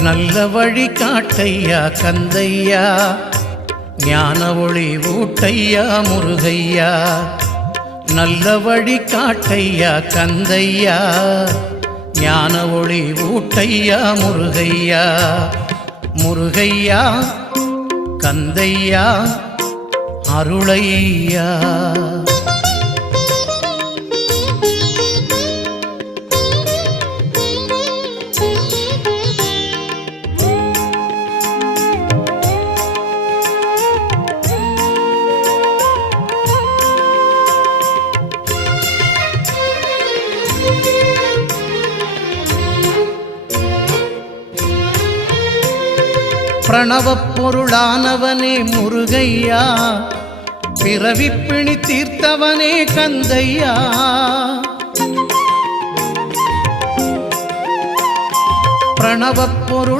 நல்ல வழி காட்டையா கந்தையா, ஞான ஒளி ஊட்டையா முருகையா. நல்ல வழி காட்டையா கந்தையா, ஞான ஒளி ஊட்டையா முருகையா. முருகையா கந்தையா அருளையா. பிரணவப் பொருளானவனே முருகையா, பிறவிப் பிணி தீர்த்தவனே கந்தையா. பிரணவப் பொருள்